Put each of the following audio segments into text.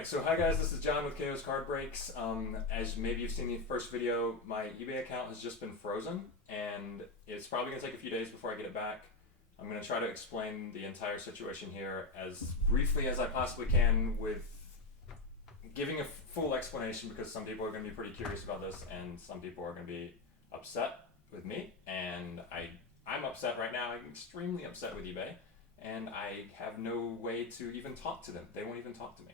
Alright, so hi guys, this is John with KOs-cardbreaks. As maybe you've seen the first video, my eBay account has just been frozen, and it's probably going to take a few days before I get it back. I'm going to try to explain the entire situation here as briefly as I possibly can with giving a full explanation, because some people are going to be pretty curious about this and some people are going to be upset with me, and I'm upset right now. I'm extremely upset with eBay, and I have no way to even talk to them. They won't even talk to me.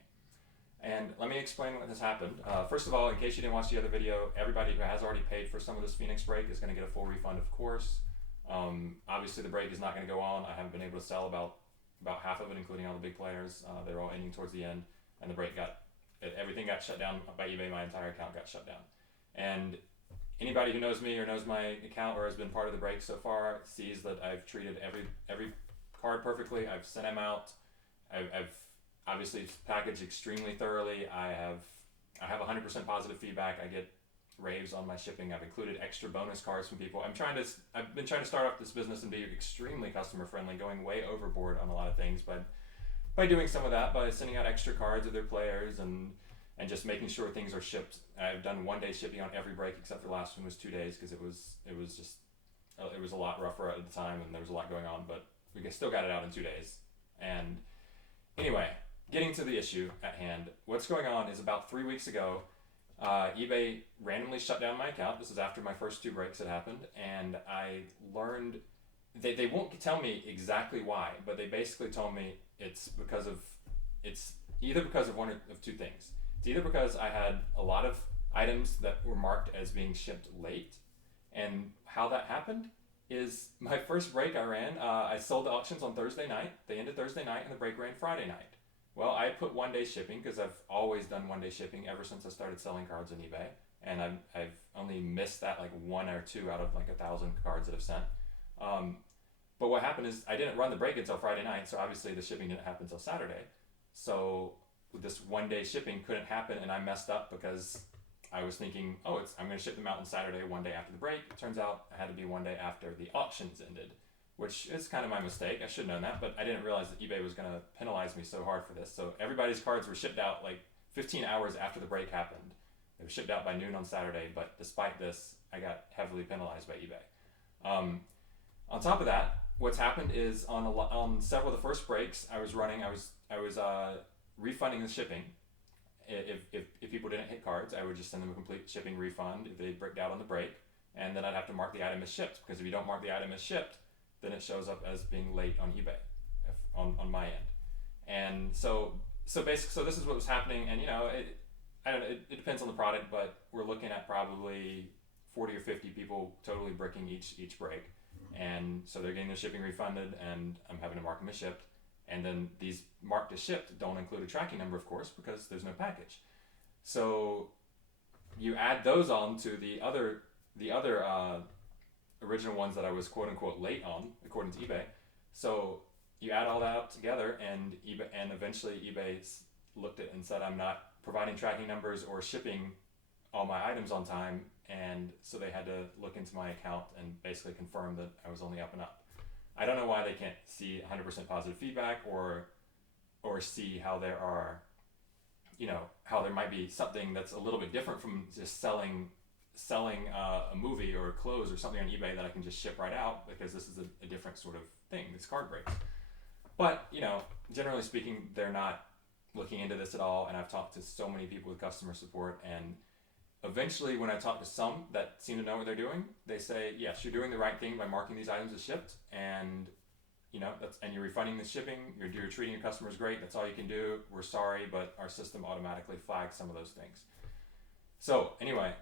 And let me explain what has happened. First of all, in case you didn't watch the other video, everybody who has already paid for some of this Phoenix break is going to get a full refund, of course. Obviously, the break is not going to go on. I haven't been able to sell about half of it, including all the big players. They're all ending towards the end, and the break everything got shut down by eBay. My entire account got shut down. And anybody who knows me or knows my account or has been part of the break so far sees that I've treated every card perfectly. I've sent them out. I've obviously packaged extremely thoroughly. I have 100% positive feedback. I get raves on my shipping. I've included extra bonus cards from people. I've been trying to start off this business and be extremely customer friendly, going way overboard on a lot of things, but by doing some of that, by sending out extra cards of their players and just making sure things are shipped. I've done 1 day shipping on every break except for the last one was 2 days, because it was a lot rougher at the time and there was a lot going on, but we still got it out in 2 days. And anyway, getting to the issue at hand, what's going on is about 3 weeks ago, eBay randomly shut down my account. This is after my first 2 breaks had happened, and I learned, they won't tell me exactly why, but they basically told me it's either because of one of 2 things. It's either because I had a lot of items that were marked as being shipped late, and how that happened is my first break I ran, I sold the auctions on Thursday night. They ended Thursday night and the break ran Friday night. Well, I put 1 day shipping because I've always done 1 day shipping ever since I started selling cards on eBay, and I've only missed that like 1 or 2 out of like 1,000 cards that I've sent. But what happened is I didn't run the break until Friday night, so obviously the shipping didn't happen until Saturday. So this 1 day shipping couldn't happen, and I messed up because I was thinking, I'm going to ship them out on Saturday, 1 day after the break. It turns out it had to be 1 day after the auctions ended, which is kind of my mistake. I should have known that, but I didn't realize that eBay was going to penalize me so hard for this. So everybody's cards were shipped out like 15 hours after the break happened. They were shipped out by noon on Saturday, but despite this, I got heavily penalized by eBay. On top of that, what's happened is on several of the first breaks I was running, I was refunding the shipping. If people didn't hit cards, I would just send them a complete shipping refund if they bricked out on the break, and then I'd have to mark the item as shipped, because if you don't mark the item as shipped, then it shows up as being late on eBay, on my end. And so this is what was happening, and it depends on the product, but we're looking at probably 40 or 50 people totally bricking each break, and so they're getting their shipping refunded, and I'm having to mark them as shipped. And then these marked as shipped don't include a tracking number, of course, because there's no package. So you add those on to the other original ones that I was quote unquote late on, according to eBay. So you add all that together, and eventually eBay looked at it and said I'm not providing tracking numbers or shipping all my items on time, and so they had to look into my account and basically confirm that I was only up and up. I don't know why they can't see 100% positive feedback or see how there are, how there might be something that's a little bit different from just selling a movie or clothes or something on eBay that I can just ship right out, because this is a different sort of thing. It's card breaks. But, generally speaking, they're not looking into this at all, and I've talked to so many people with customer support, and eventually when I talk to some that seem to know what they're doing, they say, yes, you're doing the right thing by marking these items as shipped, and and you're refunding the shipping, you're treating your customers great, that's all you can do, we're sorry, but our system automatically flags some of those things. So anyway,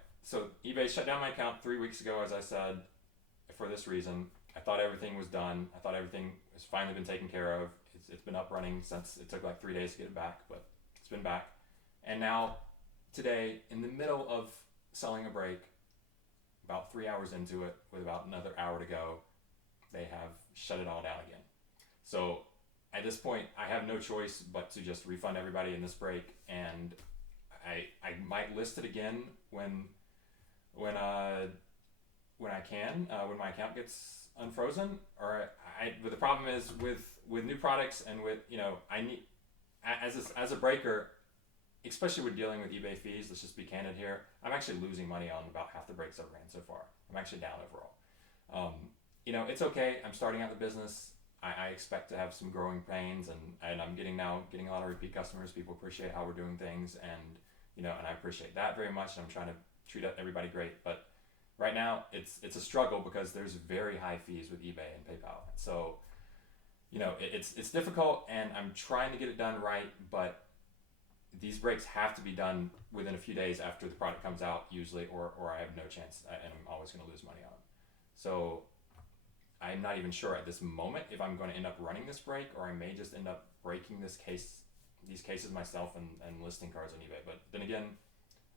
eBay shut down my account 3 weeks ago, as I said, for this reason. I thought everything was done. I thought everything has finally been taken care of. It's been up running since it took like 3 days to get it back, but it's been back. And now today, in the middle of selling a break, about 3 hours into it, with about another hour to go, they have shut it all down again. So at this point, I have no choice but to just refund everybody in this break, and I might list it again when I can, when my account gets unfrozen. But the problem is with new products, and with I need as a breaker, especially with dealing with eBay fees, let's just be candid here. I'm actually losing money on about half the breaks I've ran so far. I'm actually down overall. It's okay. I'm starting out the business. I expect to have some growing pains, and I'm getting a lot of repeat customers. People appreciate how we're doing things, and I appreciate that very much. And I'm trying to treat everybody great, but right now it's a struggle because there's very high fees with eBay and PayPal. So, it's difficult, and I'm trying to get it done right, but these breaks have to be done within a few days after the product comes out, usually, or I have no chance, and I'm always going to lose money on it. So I'm not even sure at this moment if I'm going to end up running this break, or I may just end up breaking these cases myself and listing cards on eBay. But then again,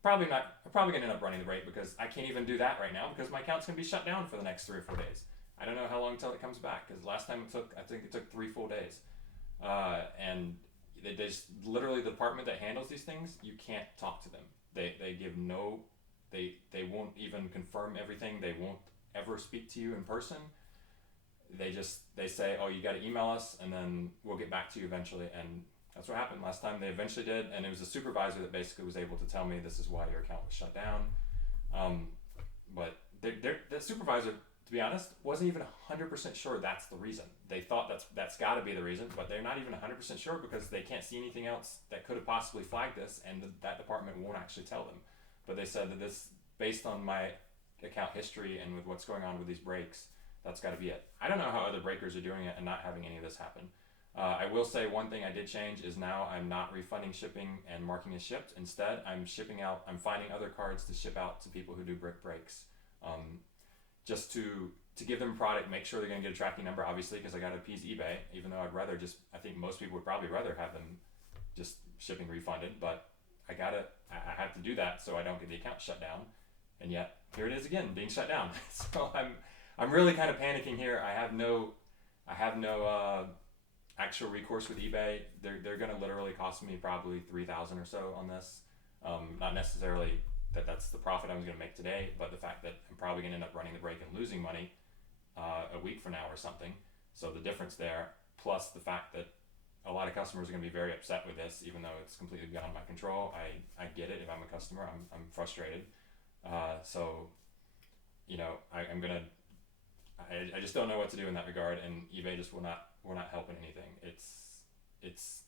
probably not. I'm probably going to end up running the break because I can't even do that right now because my account's going to be shut down for the next 3 or 4 days. I don't know how long until it comes back, because last time I think it took 3 full days. And they just literally, the department that handles these things, you can't talk to them. They give no, they won't even confirm everything. They won't ever speak to you in person. They say, oh, you got to email us and then we'll get back to you eventually. And that's what happened last time. They eventually did, and it was the supervisor that basically was able to tell me this is why your account was shut down. But the supervisor, to be honest, wasn't even 100% sure that's the reason. They thought that's got to be the reason, but they're not even 100% sure because they can't see anything else that could have possibly flagged this, and that department won't actually tell them. But they said that this, based on my account history and with what's going on with these breaks, that's got to be it. I don't know how other breakers are doing it and not having any of this happen. I will say one thing I did change is now I'm not refunding shipping and marking as shipped. Instead, I'm finding other cards to ship out to people who do brick breaks. Just to give them product, make sure they're going to get a tracking number, obviously, because I got to appease eBay, even though I think most people would probably rather have them just shipping refunded, but I have to do that so I don't get the account shut down. And yet, here it is again, being shut down. So I'm really kind of panicking here. I have no actual recourse with eBay. They're going to literally cost me probably $3,000 or so on this. Not necessarily that's the profit I was going to make today, but the fact that I'm probably going to end up running the break and losing money a week from now or something. So the difference there, plus the fact that a lot of customers are going to be very upset with this, even though it's completely beyond my control. I get it. If I'm a customer, I'm frustrated. So, I just don't know what to do in that regard, and eBay just will not help in anything. It's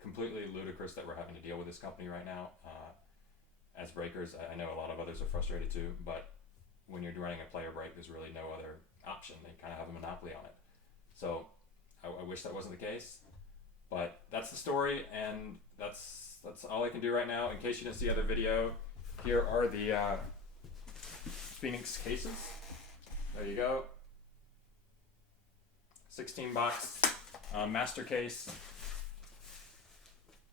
completely ludicrous that we're having to deal with this company right now. As breakers, I know a lot of others are frustrated too, but when you're running a player break, there's really no other option. They kind of have a monopoly on it. So I wish that wasn't the case, but that's the story, and that's all I can do right now. In case you didn't see the other video, here are the Phoenix cases. There you go. 16 box master case.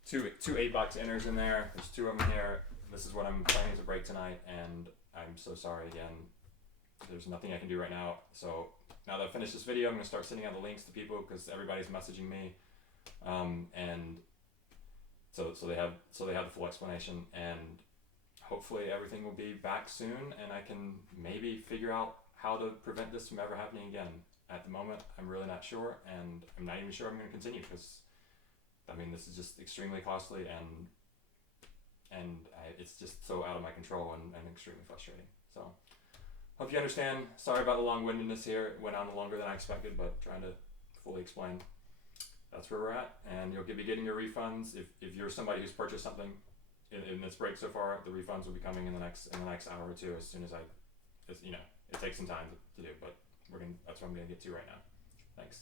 Two 8-box inners in there. There's 2 of them here. This is what I'm planning to break tonight, and I'm so sorry again. There's nothing I can do right now. So now that I've finished this video, I'm going to start sending out the links to people because everybody's messaging me, and so they have the full explanation, and hopefully everything will be back soon, and I can maybe figure out how to prevent this from ever happening again. At the moment, I'm really not sure, and I'm not even sure I'm going to continue because, this is just extremely costly, and it's just so out of my control and extremely frustrating. So, hope you understand. Sorry about the long-windedness here. It went on longer than I expected, but trying to fully explain. That's where we're at, and you'll be getting your refunds. If you're somebody who's purchased something in this break so far, the refunds will be coming in the next hour or two as soon as it takes some time to do, but that's what I'm going to get to right now. Thanks.